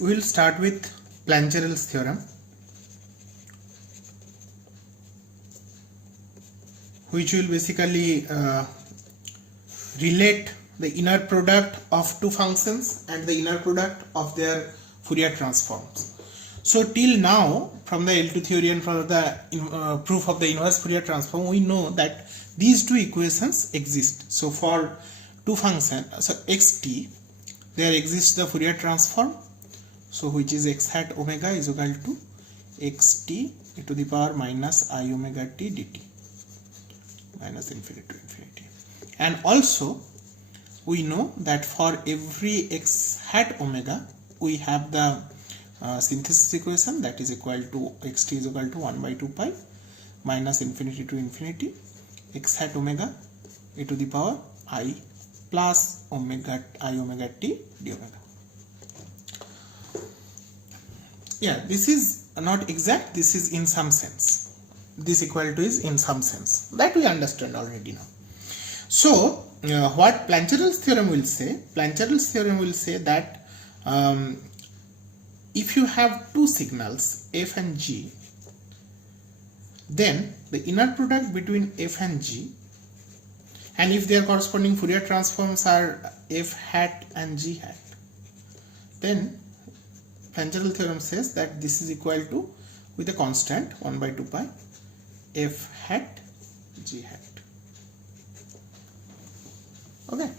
we will start with Plancherel's theorem, which will basically relate the inner product of two functions and the inner product of their Fourier transforms. So till now, from the L2 theory and from the proof of the inverse Fourier transform, we know that these two equations exist. So for two functions, so xt, there exists the Fourier transform, so which is x hat omega is equal to xt e to the power minus I omega t dt, minus infinity to infinity. And also we know that for every x hat omega we have the synthesis equation, that is equal to xt is equal to 1 by 2 pi minus infinity to infinity x hat omega e to the power I plus omega I omega t d omega. Yeah, this is not exact, this is in some sense. This equal to is in some sense. That we understand already now. So, what Plancherel's theorem will say? Plancherel's theorem will say that if you have two signals f and g, then the inner product between f and g, and if their corresponding Fourier transforms are f hat and g hat, then Plancherel theorem says that this is equal to, with a constant 1 by 2 pi f hat g hat. Okay.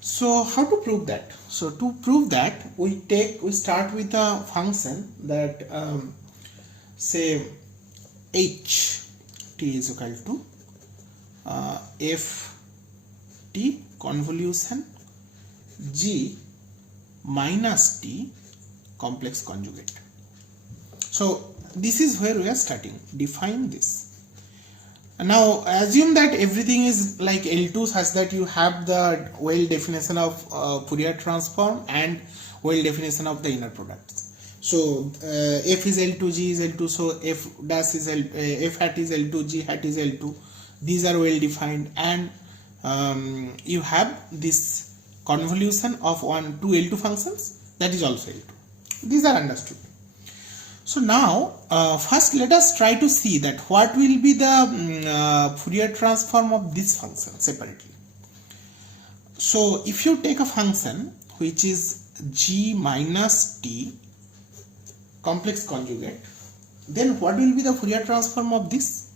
So how to prove that? So to prove that, we start with a function that say h t is equal to f t convolution g minus t complex conjugate. So this is where we are starting. Define this. Now assume that everything is like L2 such that you have the well definition of Fourier transform and well definition of the inner products. So f is L2, g is L2, so f dash is f hat is L2, g hat is L2. These are well defined, and you have this convolution of two L2 functions, that is also L2. These are understood. So now first let us try to see that what will be the Fourier transform of this function separately. So if you take a function which is g minus t complex conjugate, then what will be the Fourier transform of this?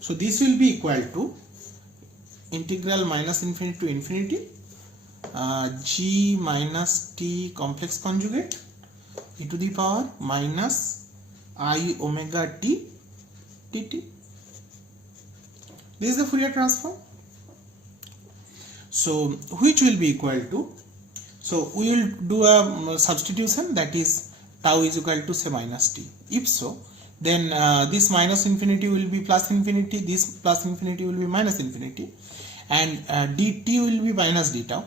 So this will be equal to integral minus infinity to infinity g minus t complex conjugate e to the power minus I omega t dt. This is the Fourier transform. So which will be equal to, so we will do a substitution, that is tau is equal to say minus t. If so, then this minus infinity will be plus infinity, this plus infinity will be minus infinity, and dt will be minus d tau,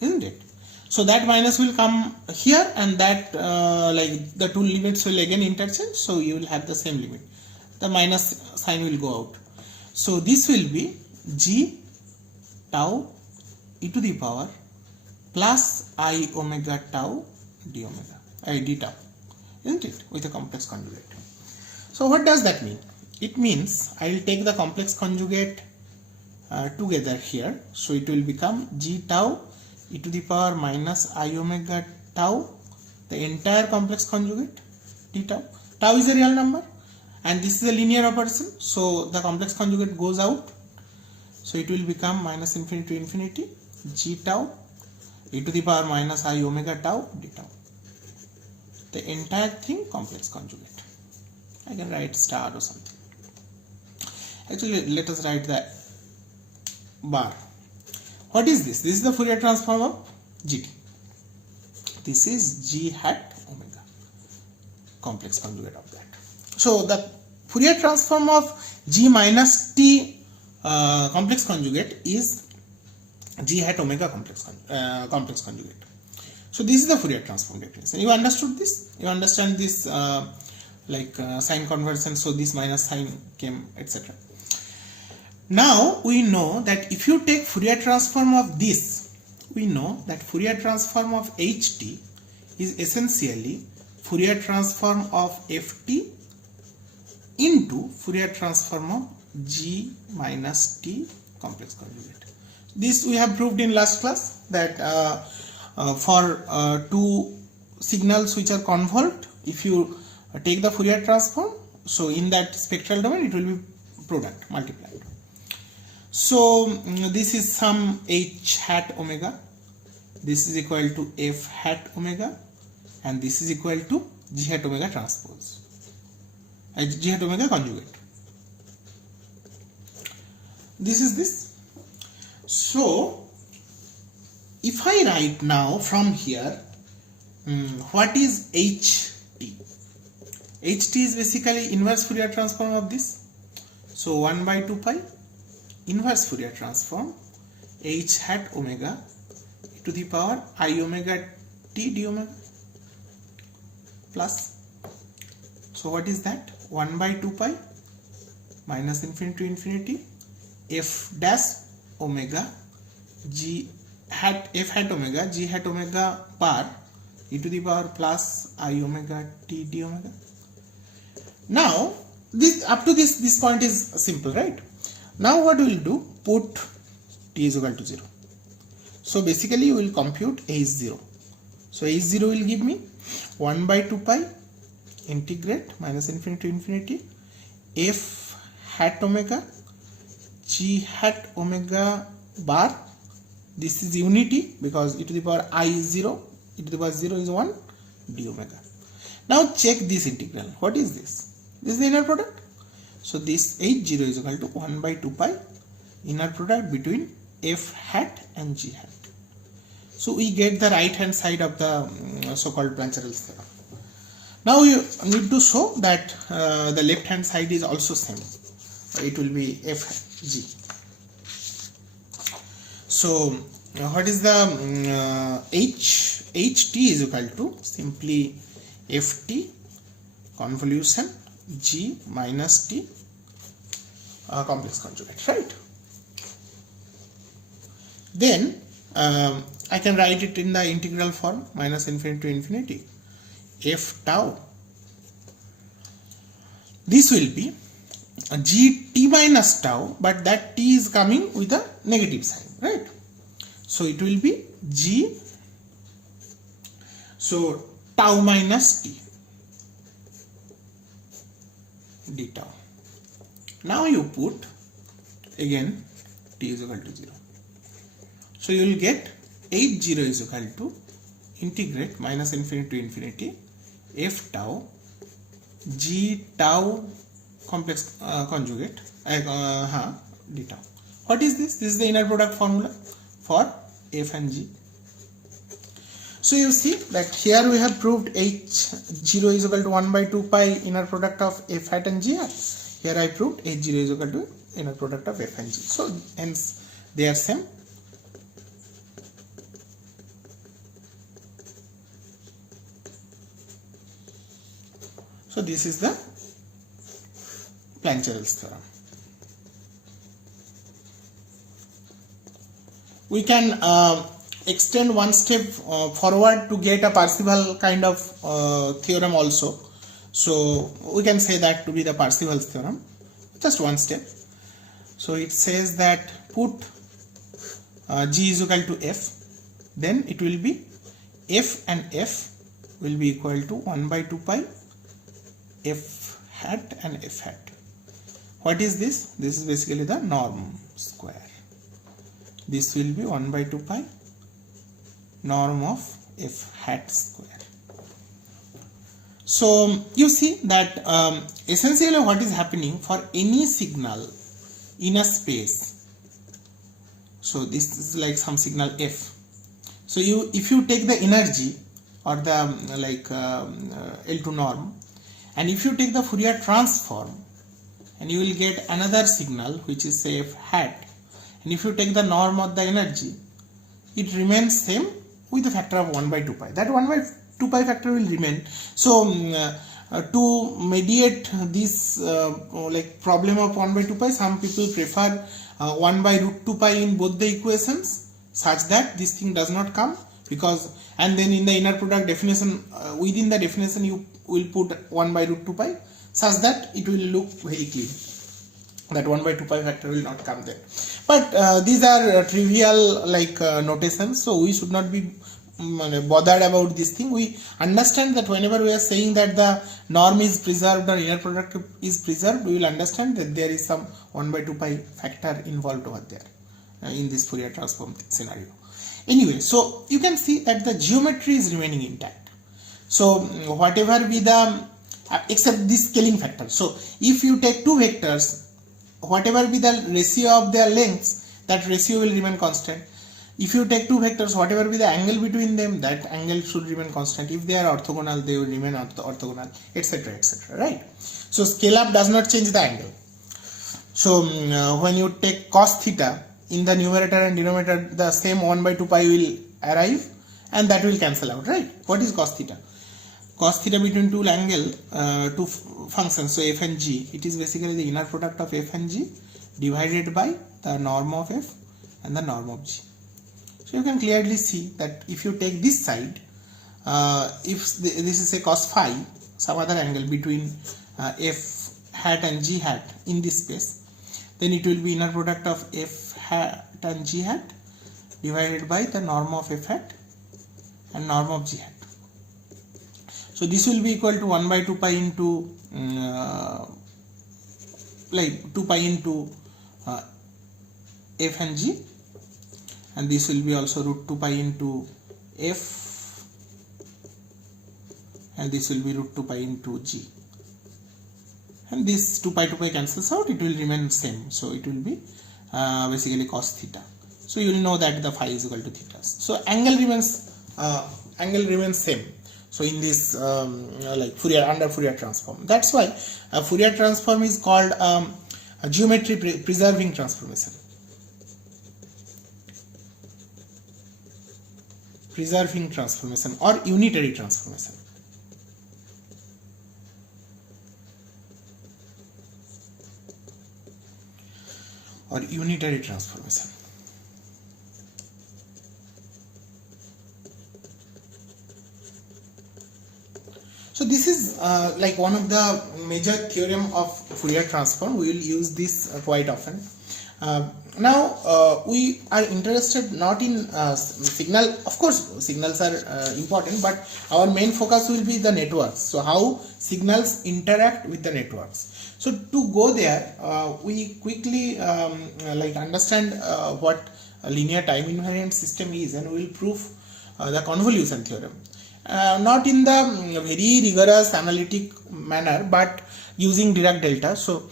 isn't it? So that minus will come here, and that like the two limits will again interchange, so you will have the same limit. The minus sign will go out. So this will be g tau e to the power plus I omega tau d omega, d tau, isn't it, with a complex conjugate. So what does that mean? It means I will take the complex conjugate together here, so it will become g tau e to the power minus I omega tau, the entire complex conjugate d tau. Tau is a real number and this is a linear operation, so the complex conjugate goes out, so it will become minus infinity to infinity g tau e to the power minus I omega tau d tau, the entire thing complex conjugate. I can write star or something. Actually let us write the bar. What is this? This is the Fourier transform of gt. This is g hat omega, complex conjugate of that. So the Fourier transform of g minus t complex conjugate is g hat omega complex conjugate. So this is the Fourier transform definition. You understood this? You understand this sign conversion, so this minus sign came, etc. Now we know that if you take Fourier transform of this, we know that Fourier transform of ht is essentially Fourier transform of ft into Fourier transform of g minus t complex conjugate. This we have proved in last class that for two signals which are convolved, if you take the Fourier transform, so in that spectral domain it will be product multiplied. So this is some h hat omega, this is equal to f hat omega, and this is equal to g hat omega transpose, g hat omega conjugate. This is this. So if I write now from here, what is ht? Ht is basically inverse Fourier transform of this. So 1 by 2 pi inverse Fourier transform h hat omega e to the power I omega t d omega plus. So what is that? 1 by 2 pi minus infinity to infinity f dash omega g hat f hat omega g hat omega bar e to the power plus I omega t d omega. Now this up to this point is simple, right? Now what we will do, put t is equal to 0. So basically you will compute h0. So h0 will give me 1 by 2 pi integrate minus infinity to infinity f hat omega g hat omega bar, this is unity because e to the power I is 0, e to the power 0 is 1 d omega. Now check this integral. What is this? This is the inner product. So this h0 is equal to 1 by 2 pi inner product between f hat and g hat. So we get the right hand side of the so-called Plancherel's theorem. Now you need to show that the left hand side is also same. It will be fg. So what is the ht is equal to simply ft convolution g minus t complex conjugate, right? Then I can write it in the integral form minus infinity to infinity f tau. This will be g t minus tau, but that t is coming with a negative sign, right? So it will be g, so tau minus t d tau. Now you put again t is equal to 0. So you will get h0 is equal to integrate minus infinity to infinity f tau g tau complex conjugate d tau. What is this? This is the inner product formula for f and g. So you see that here we have proved h0 is equal to 1 by 2 pi inner product of f hat and g hat. Here I proved h0 is equal to inner product of f and g. So hence they are same. So this is the Plancherel's theorem. We can extend one step forward to get a Parseval kind of theorem also. So we can say that to be the Parseval's theorem. Just one step. So it says that put g is equal to f, then it will be f and f will be equal to 1 by 2 pi f hat and f hat. What is this? This is basically the norm square. This will be 1 by 2 pi norm of f hat square. So you see that essentially what is happening for any signal in a space. So this is like some signal f. So if you take the energy or the L2 norm, and if you take the Fourier transform, and you will get another signal which is say f hat, and if you take the norm of the energy, it remains same with the factor of 1 by 2 pi. That 1 by 2 pi factor will remain. So to mediate this like problem of 1 by 2 pi, some people prefer 1 by root 2 pi in both the equations, such that this thing does not come, because, and then in the inner product definition, within the definition you will put 1 by root 2 pi, such that it will look very clean that 1 by 2 pi factor will not come there. But these are trivial like notations, so we should not be bothered about this thing. We understand that whenever we are saying that the norm is preserved or inner product is preserved, we will understand that there is some 1 by 2 pi factor involved over there in this Fourier transform scenario. Anyway, so you can see that the geometry is remaining intact. So whatever be the except this scaling factor. So if you take two vectors, whatever be the ratio of their lengths, that ratio will remain constant. If you take two vectors, whatever be the angle between them, that angle should remain constant. If they are orthogonal, they will remain orthogonal, etc., etc., right? So scale up does not change the angle. So when you take cos theta, in the numerator and denominator the same 1 by 2 pi will arrive, and that will cancel out, right? What is cos theta? Cos theta between two angle, two functions, so f and g, it is basically the inner product of f and g divided by the norm of f and the norm of g. So you can clearly see that if you take this side, if this is a cos phi, some other angle between f hat and g hat in this space, then it will be inner product of f hat and g hat divided by the norm of f hat and norm of g hat. So this will be equal to 1 by 2 pi into like 2 pi into f and g, and this will be also root 2 pi into f, and this will be root 2 pi into g, and this 2 pi cancels out, it will remain same, so it will be basically cos theta. So you will know that the phi is equal to theta. So angle remains same. So in this like Fourier, under Fourier transform, that's why Fourier transform is called a geometry preserving transformation. Preserving transformation or unitary transformation. Or unitary transformation. So this is like one of the major theorem of Fourier transform. We will use this quite often. Now we are interested not in signal. Of course signals are important, but our main focus will be the networks. So how signals interact with the networks. So to go there, we quickly like understand what a linear time invariant system is, and we will prove the convolution theorem. Not in the very rigorous analytic manner, but using Dirac delta. So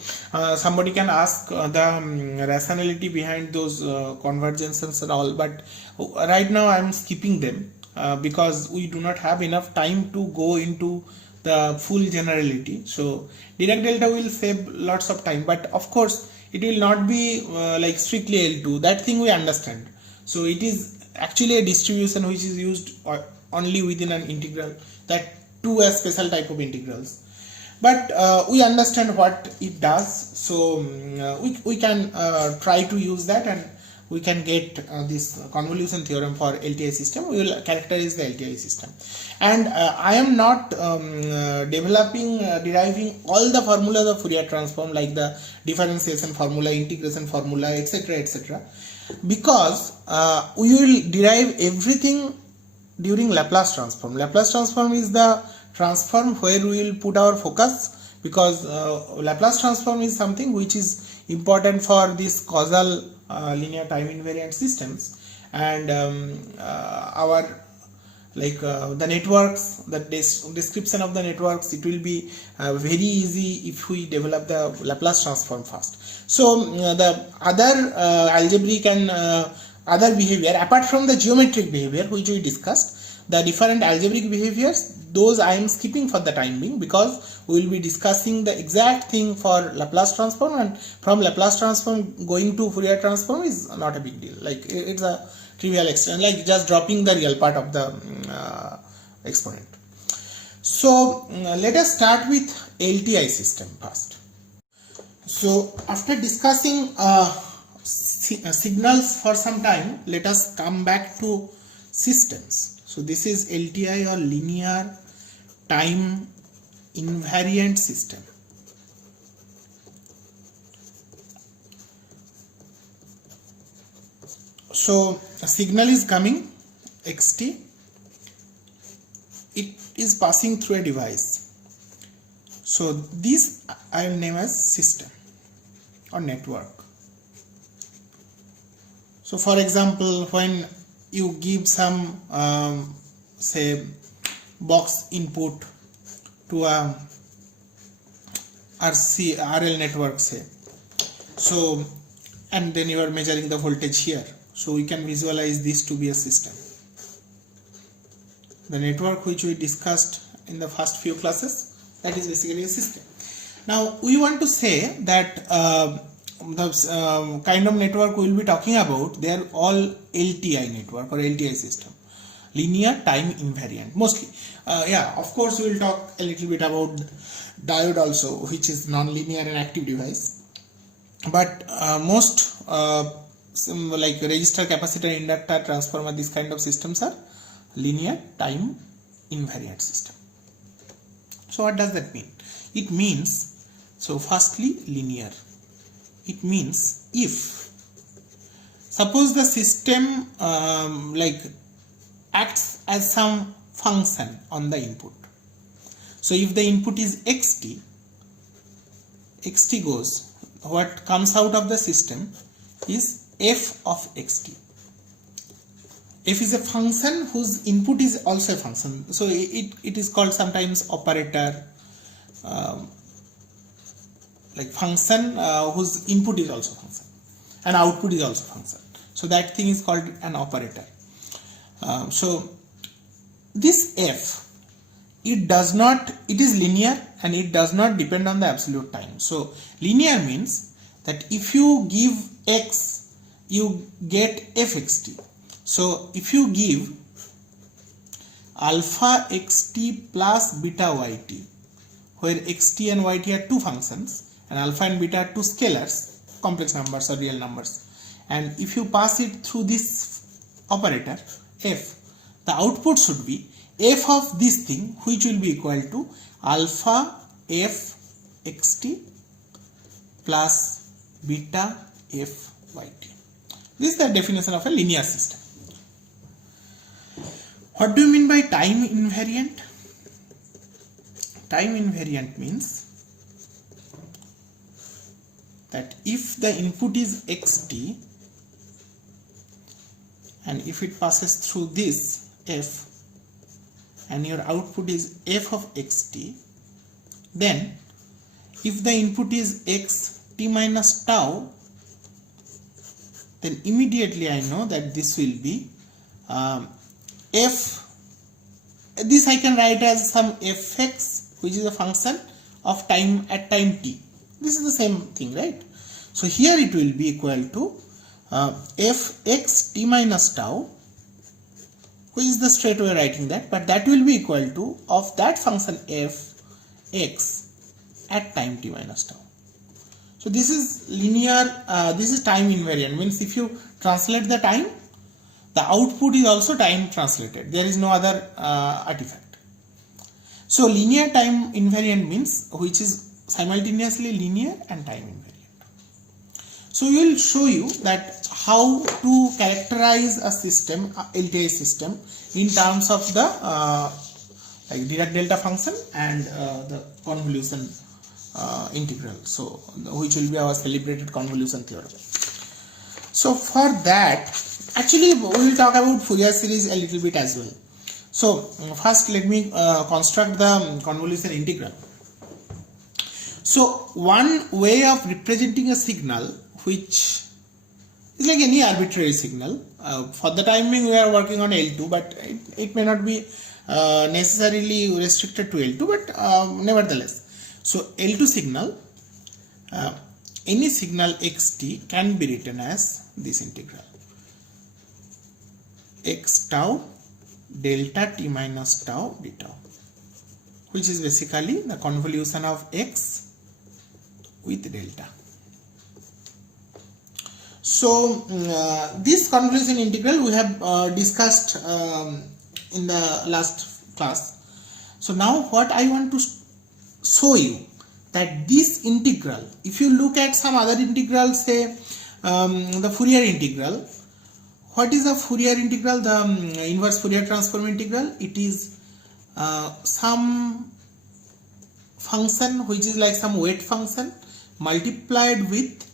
somebody can ask the rationality behind those convergences and all, but right now I am skipping them because we do not have enough time to go into the full generality. So Dirac delta will save lots of time, but of course it will not be like strictly L2. That thing we understand. So it is actually a distribution which is used only within an integral, that to a special type of integrals, but we understand what it does. So we can try to use that, and we can get this convolution theorem for LTI system. We will characterize the LTI system, and I am not deriving all the formulas of Fourier transform, like the differentiation formula, integration formula, etc., etc., because we will derive everything during Laplace transform. Laplace transform is the transform where we will put our focus, because Laplace transform is something which is important for this causal linear time invariant systems, and our like the networks, the description of the networks, it will be very easy if we develop the Laplace transform first. So the other algebraic and other behavior apart from the geometric behavior which we discussed, the different algebraic behaviors, those I am skipping for the time being, because we will be discussing the exact thing for Laplace transform, and from Laplace transform going to Fourier transform is not a big deal. Like it's a trivial extent, like just dropping the real part of the exponent. So let us start with LTI system first. So after discussing signals for some time, let us come back to systems. So this is LTI or linear time invariant system. So a signal is coming xt, it is passing through a device. So this I will name as system or network. So for example, when you give some say box input to a RL network, say, so, and then you are measuring the voltage here, so we can visualize this to be a system. The network which we discussed in the first few classes, that is basically a system. Now we want to say that the kind of network we will be talking about, they are all LTI network or LTI system, linear time invariant mostly. Yeah, of course we will talk a little bit about diode also, which is non-linear and active device, but most like resistor, capacitor, inductor, transformer, these kind of systems are linear time invariant system. So what does that mean? It means, so firstly linear, it means if suppose the system like acts as some function on the input. So if the input is xt goes, what comes out of the system is f of xt. F is a function whose input is also a function, so it is called sometimes operator, like function whose input is also function and output is also function, so that thing is called an operator. So this f, it is linear and it does not depend on the absolute time. So linear means that if you give x, you get fxt. So if you give alpha xt plus beta yt, where xt and yt are two functions and alpha and beta are two scalars, complex numbers or real numbers, and if you pass it through this operator f, the output should be f of this thing, which will be equal to alpha f xt plus beta f yt. This is the definition of a linear system. What do you mean by time invariant? Time invariant means that if the input is xt and if it passes through this f and your output is f of xt, then if the input is xt minus tau, then immediately I know that this will be f, this I can write as some fx, which is a function of time at time t. This is the same thing, right? So here it will be equal to fx t minus tau, which is the straight way writing that, but that will be equal to of that function fx at time t minus tau. So this is linear, this is time invariant, means if you translate the time, the output is also time translated. There is no other artifact. So linear time invariant means which is simultaneously linear and time invariant. So we will show you that how to characterize a system, LTI system, in terms of the like Dirac delta function and the convolution integral. So which will be our celebrated convolution theorem. So for that, actually we will talk about Fourier series a little bit as well. So first let me construct the convolution integral. So one way of representing a signal, which is like any arbitrary signal, for the time being we are working on L2, but it may not be necessarily restricted to L2, but nevertheless. So L2 signal, any signal xt can be written as this integral, x tau delta t minus tau d tau. which is basically the convolution of x with delta. So this convolution integral we have discussed in the last class. So now what I want to show you, that this integral, if you look at some other integrals, say the Fourier integral. What is the Fourier integral? The inverse Fourier transform integral. It is some function which is like some weight function multiplied with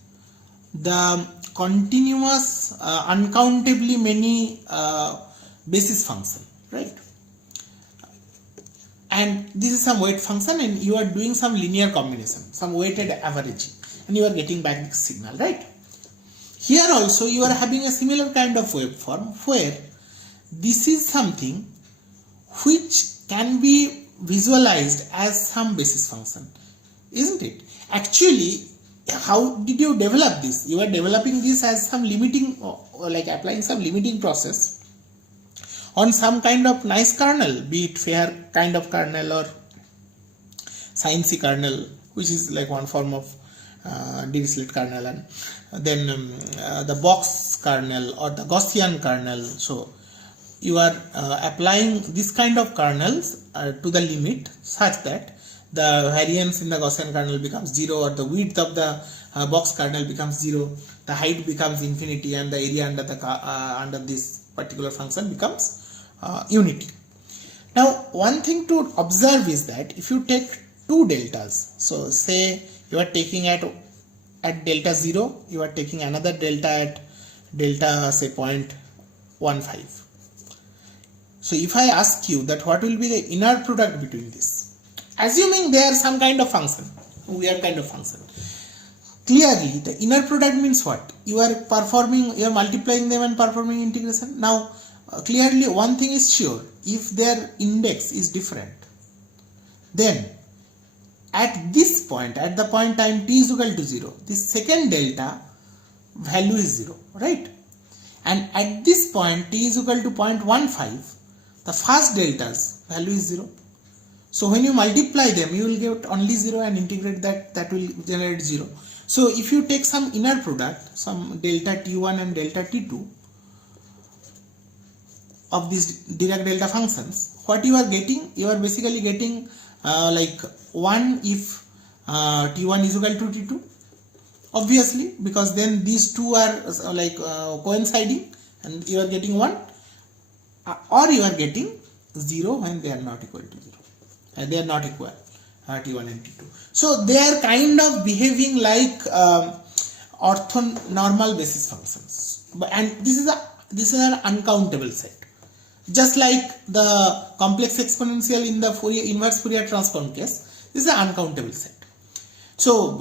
the continuous uncountably many basis function, right? And this is some weight function, and you are doing some linear combination, some weighted averaging, and you are getting back the signal, right? Here also you are having a similar kind of waveform where this is something which can be visualized as some basis function, isn't it? Actually, how did you develop this? You are developing this as some limiting, or like applying some limiting process on some kind of nice kernel, be it fair kind of kernel or sciencey kernel, which is like one form of Dirichlet kernel, and then the box kernel or the Gaussian kernel. So you are applying this kind of kernels to the limit such that the variance in the Gaussian kernel becomes 0, or the width of the box kernel becomes 0, the height becomes infinity, and the area under the under this particular function becomes unity. Now one thing to observe is that if you take two deltas, so say you are taking at delta 0, you are taking another delta at delta say 0.15. So if I ask you that what will be the inner product between this, assuming they are some kind of function, weird kind of function, clearly the inner product means what? You are multiplying them and performing integration. Now clearly one thing is sure, if their index is different, then at this point, at the point time t is equal to 0, this second delta value is 0, right? And at this point t is equal to 0.15, the first delta's value is 0. So when you multiply them, you will get only 0 and integrate that will generate 0. So if you take some inner product, some delta t1 and delta t2 of these Dirac delta functions, what you are getting? You are basically getting like 1 if t1 is equal to t2, obviously, because then these two are like coinciding, and you are getting 1, or you are getting 0 when they are not equal to 0, and they are not equal, t1 and t2. So they are kind of behaving like orthonormal basis functions, and this is an uncountable set. Just like the complex exponential in the inverse Fourier transform case, this is an uncountable set. So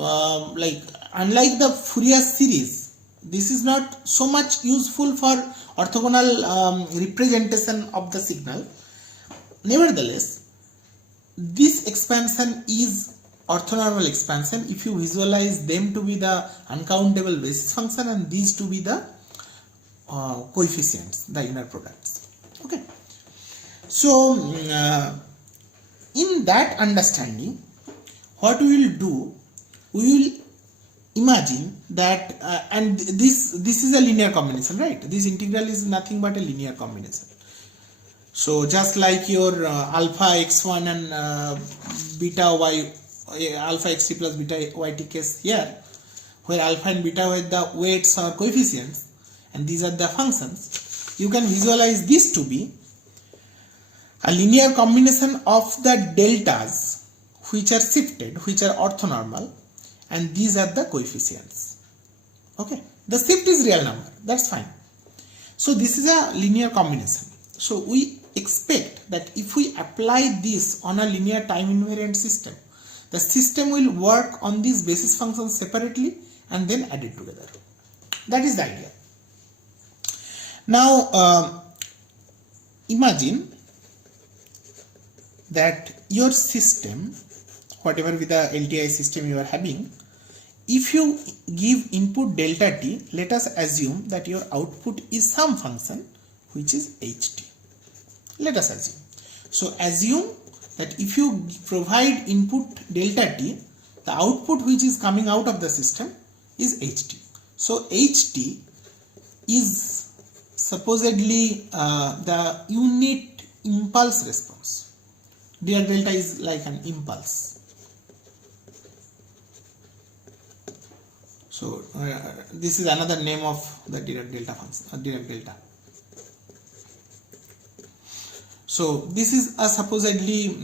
like unlike the Fourier series, this is not so much useful for orthogonal representation of the signal. Nevertheless, this expansion is orthonormal expansion if you visualize them to be the uncountable basis function and these to be the coefficients, the inner products. Okay, so in that understanding, what we will do, we will imagine that and this is a linear combination, right? This integral is nothing but a linear combination. So just like your alpha x1 and beta y, alpha xt plus beta yt case here, where alpha and beta were the weights or coefficients and these are the functions, you can visualize this to be a linear combination of the deltas which are shifted, which are orthonormal, and these are the coefficients. Okay, the shift is real number, that's fine. So this is a linear combination. So we expect that if we apply this on a linear time invariant system, the system will work on these basis functions separately and then added together. That is the idea. Now imagine that your system, whatever with the LTI system you are having, if you give input delta t, let us assume that your output is some function which is ht. Let us assume. So assume that if you provide input delta t, the output which is coming out of the system is ht. So ht is supposedly the unit impulse response. Dirac delta is like an impulse. So this is another name of the Dirac delta function, Dirac delta. So this is a supposedly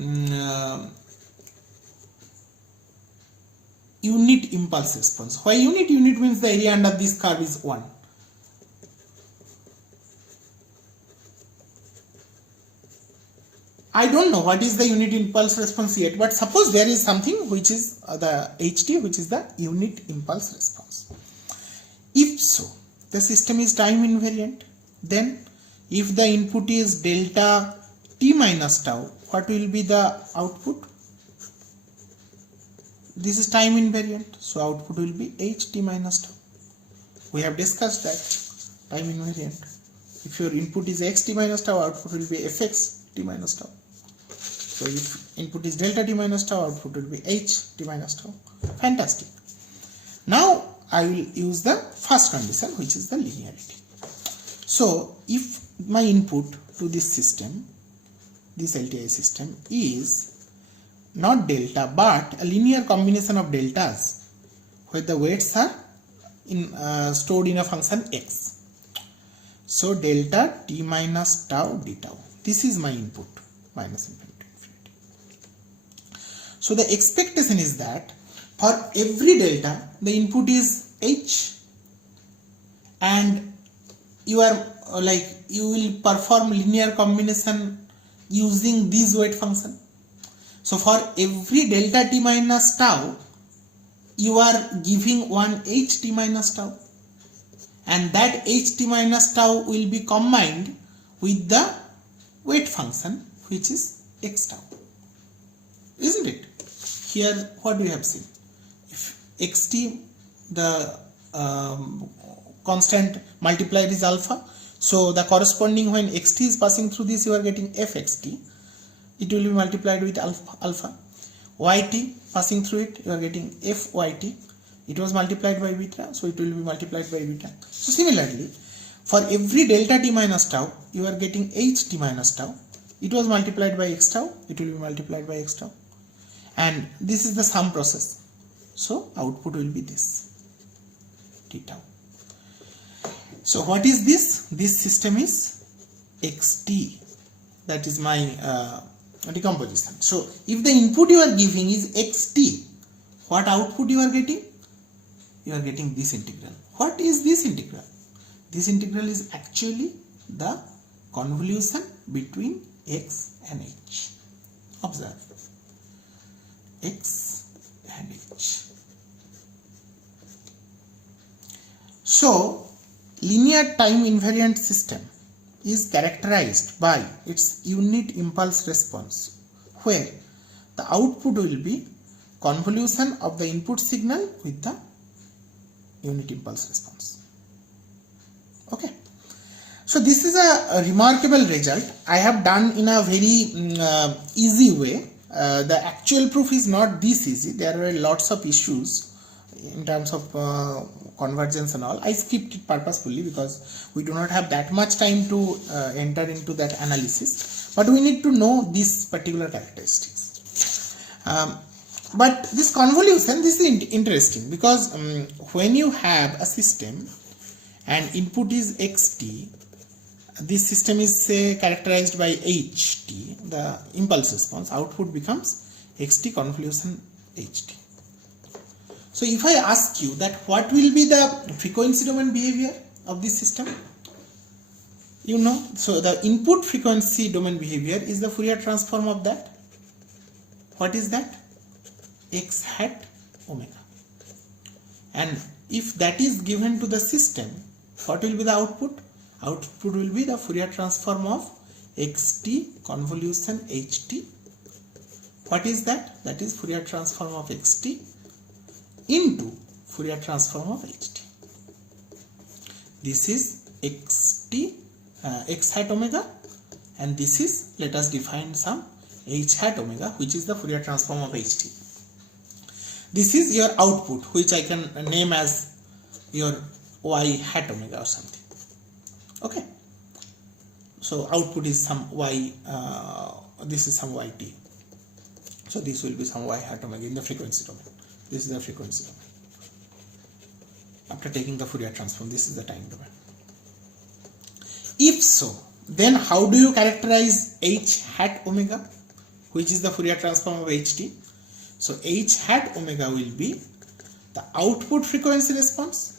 unit impulse response. Why unit? Unit means the area under this curve is 1. I don't know what is the unit impulse response yet, but suppose there is something which is the ht, which is the unit impulse response. If so, the system is time invariant. Then if the input is delta t minus tau, what will be the output? This is time invariant, so output will be ht minus tau. We have discussed that, time invariant. If your input is xt minus tau, output will be fx t minus tau. So if input is delta t minus tau, output will be h t minus tau. Fantastic. Now I will use the first condition, which is the linearity. So if my input to this system, this LTI system, is not delta but a linear combination of deltas where the weights are stored in a function x. So delta t minus tau d tau. This is my input, minus infinity to infinity. So the expectation is that for every delta the input is h, and you are you will perform linear combination using this weight function. So for every delta t minus tau, you are giving one ht minus tau, and that ht minus tau will be combined with the weight function, which is x tau, isn't it? Here what we have seen, if xt, the constant multiplier is alpha, so the corresponding, when xt is passing through this, you are getting fxt, it will be multiplied with alpha. Yt passing through it, you are getting fyt, it was multiplied by beta, so it will be multiplied by beta. So similarly, for every delta t minus tau, you are getting ht minus tau, it was multiplied by x tau, it will be multiplied by x tau, and this is the sum process. So output will be this t tau. So what is this? This system is xt, that is my decomposition. So if the input you are giving is xt, what output you are getting? You are getting this integral. What is this integral? This integral is actually the convolution between x and h. Observe, x and h. So linear time invariant system is characterized by its unit impulse response, where the output will be convolution of the input signal with the unit impulse response. Okay, so this is a remarkable result I have done in a very easy way. The actual proof is not this easy. There are lots of issues in terms of convergence and all. I skipped it purposefully because we do not have that much time to enter into that analysis, but we need to know these particular characteristics. But this convolution, this is interesting because when you have a system and input is xt, this system is say characterized by ht, the impulse response, output becomes xt convolution ht. So if I ask you that what will be the frequency domain behavior of this system, you know, so the input frequency domain behavior is the Fourier transform of that. What is that? X hat omega. And if that is given to the system, what will be the output? Output will be the Fourier transform of xt convolution ht. What is that? That is Fourier transform of xt into Fourier transform of ht. This is xt x hat omega, and this is, let us define some h hat omega, which is the Fourier transform of ht. This is your output, which I can name as your y hat omega or something. Okay, so output is some y, this is some yt, so this will be some y hat omega in the frequency domain. This is the frequency domain. After taking the Fourier transform, this is the time domain. If so, then how do you characterize h hat omega, which is the Fourier transform of ht? So h hat omega will be the output frequency response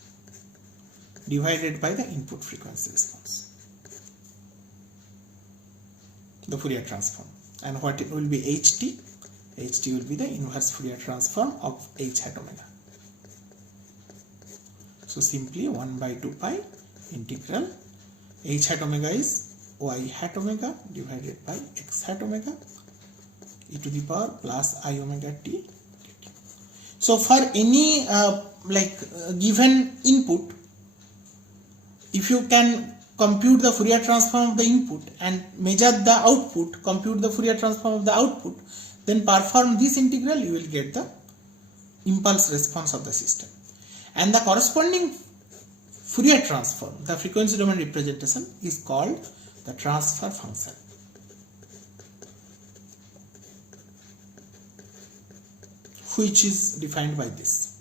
divided by the input frequency response, the Fourier transform. And what it will be ht? Ht will be the inverse Fourier transform of h hat omega. So simply 1 by 2 pi integral h hat omega is y hat omega divided by x hat omega e to the power plus I omega t dt. So for any given input, if you can compute the Fourier transform of the input and measure the output, compute the Fourier transform of the output, then perform this integral, you will get the impulse response of the system. And the corresponding Fourier transform, the frequency domain representation, is called the transfer function. Which is defined by this.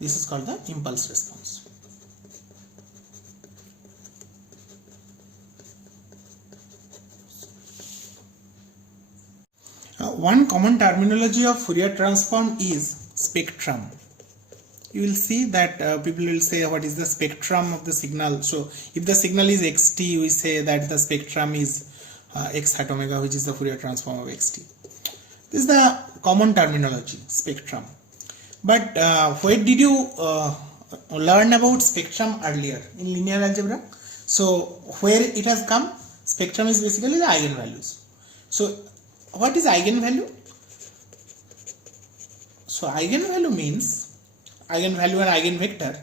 This is called the impulse response. One common terminology of Fourier transform is spectrum. You will see that people will say, what is the spectrum of the signal? So if the signal is xt, we say that the spectrum is x hat omega, which is the Fourier transform of xt. This is the common terminology, spectrum. But where did you learn about spectrum earlier? In linear algebra. So where it has come, spectrum is basically the eigenvalues. So what is eigenvalue? So eigenvalue means eigenvalue and eigenvector,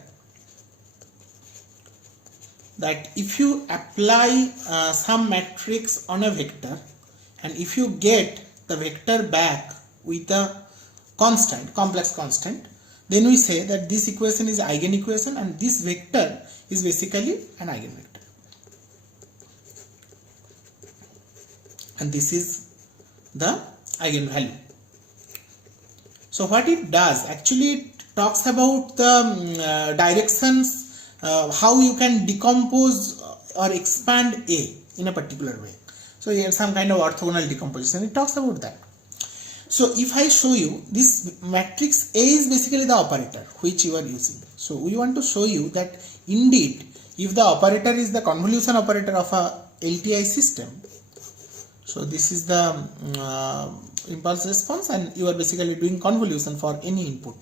that if you apply some matrix on a vector and if you get the vector back with a constant, complex constant, then we say that this equation is eigen equation and this vector is basically an eigenvector. And this is the eigenvalue. So what it does, actually it talks about the directions, how you can decompose or expand A in a particular way. So here some kind of orthogonal decomposition, it talks about that. So if I show you this matrix A is basically the operator which you are using. So we want to show you that indeed if the operator is the convolution operator of a LTI system, so this is the impulse response and you are basically doing convolution for any input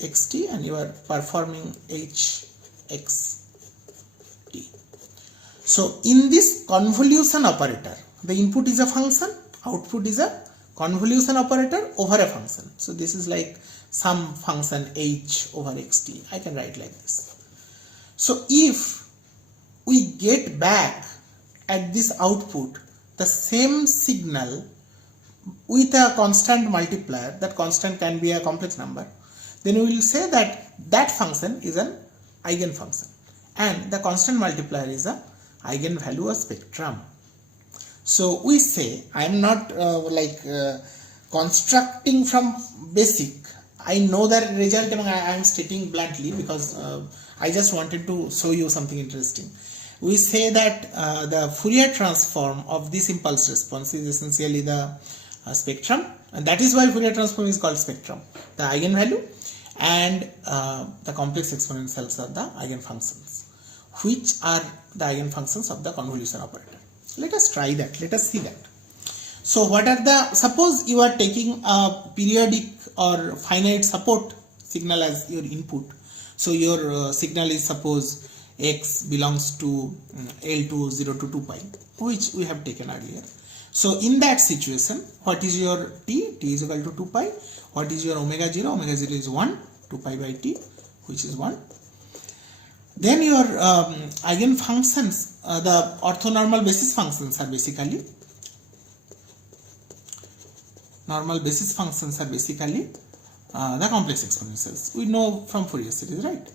xt and you are performing hxt. So in this convolution operator, the input is a function, output is a convolution operator over a function. So this is like some function h over xt. I can write like this. So if we get back at this output the same signal with a constant multiplier, that constant can be a complex number, then we will say that that function is an eigenfunction and the constant multiplier is a eigenvalue of spectrum. So we say, I am not constructing from basic. I know that result I am stating bluntly because I just wanted to show you something interesting. We say that the Fourier transform of this impulse response is essentially the spectrum, and that is why Fourier transform is called spectrum. The eigenvalue and the complex exponentials are the eigenfunctions, which are the eigenfunctions of the convolution operator. Let us try that. Let us see that. So what are the, suppose you are taking a periodic or finite support signal as your input. So your signal is, suppose x belongs to L to 0 to 2 pi, which we have taken earlier. So in that situation, what is your t? T is equal to 2 pi. What is your omega 0? Omega 0 is 1, 2 pi by t, which is 1. Then your eigenfunctions, the orthonormal basis functions are basically normal basis functions are basically the complex exponentials. We know from Fourier series, right?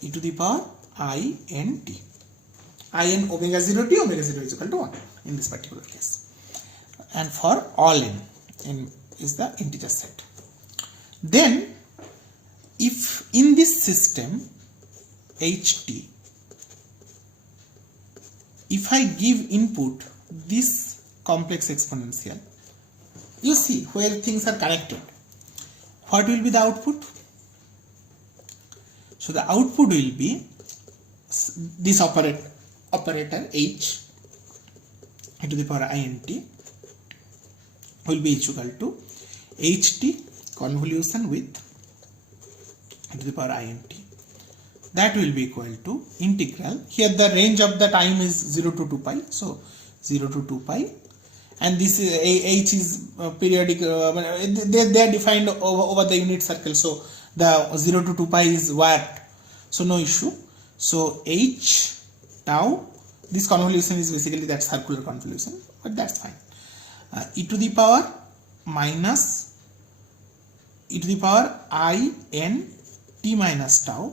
E to the power I n t. I n omega 0 t, omega 0 is equal to 1 in this particular case. And for all n is the integer set. Then if in this system ht, if I give input this complex exponential, you see where things are connected, what will be the output? So the output will be this operator h to the power int will be equal to ht convolution with to the power int. That will be equal to integral. Here the range of the time is 0 to 2 pi. So 0 to 2 pi. And this is h is periodic. They are defined over the unit circle. So the 0 to 2 pi is warped. So no issue. So h tau. This convolution is basically that circular convolution, but that's fine. E to the power minus e to the power I n t minus tau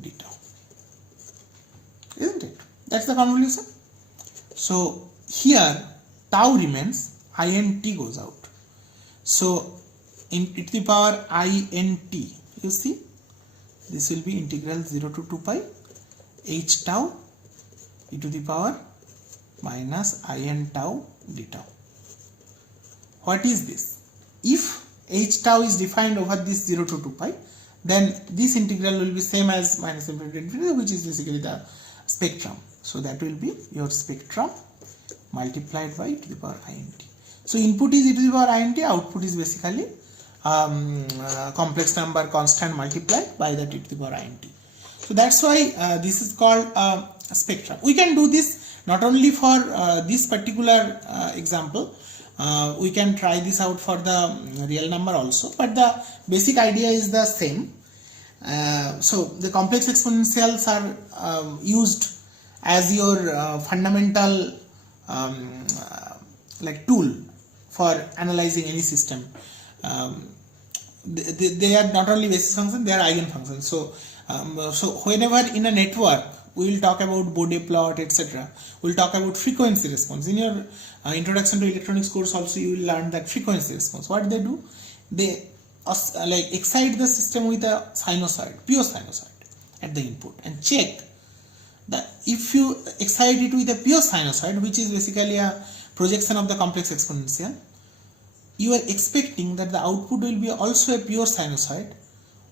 d tau, isn't it? That's the convolution. So here tau remains, I n t goes out. So in e to the power I n t, you see, this will be integral 0 to 2 pi h tau e to the power minus I n tau d tau. What is this? If h tau is defined over this 0 to 2 pi, then this integral will be same as minus infinity to infinity, which is basically the spectrum. So that will be your spectrum multiplied by e to the power int. So input is e to the power int, output is basically complex number constant multiplied by that e to the power int. So that's why this is called spectrum. We can do this not only for this particular example. We can try this out for the real number also, but the basic idea is the same. So the complex exponentials are used as your fundamental like tool for analyzing any system. They are not only basis functions, they are eigenfunctions. So so whenever in a network we will talk about Bode plot, etc. We will talk about frequency response. In your introduction to electronics course also you will learn that frequency response. What do? They like excite the system with a sinusoid, pure sinusoid at the input, and check that if you excite it with a pure sinusoid, which is basically a projection of the complex exponential, you are expecting that the output will be also a pure sinusoid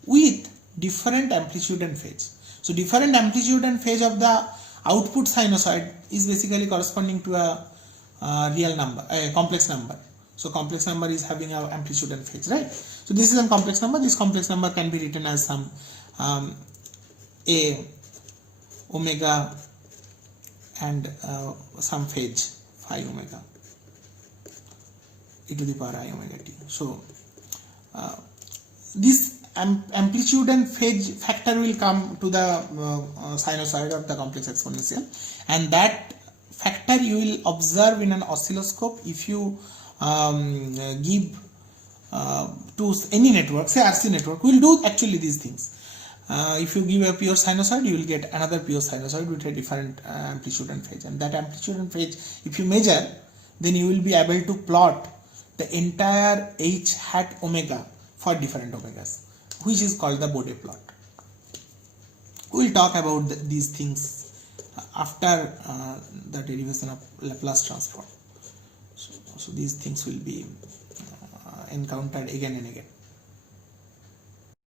with different amplitude and phase. So different amplitude and phase of the output sinusoid is basically corresponding to a real number, a complex number. So complex number is having a amplitude and phase, right? So this is a complex number. This complex number can be written as some a omega and some phase phi omega e to the power I omega t. So this amplitude and phase factor will come to the sinusoid of the complex exponential, and that factor you will observe in an oscilloscope if you give to any network, say RC network. We will do actually these things. If you give a pure sinusoid, you will get another pure sinusoid with a different amplitude and phase, and that amplitude and phase if you measure, then you will be able to plot the entire h hat omega for different omegas, which is called the Bode plot. We will talk about these things after the derivation of Laplace transform. So these things will be encountered again and again.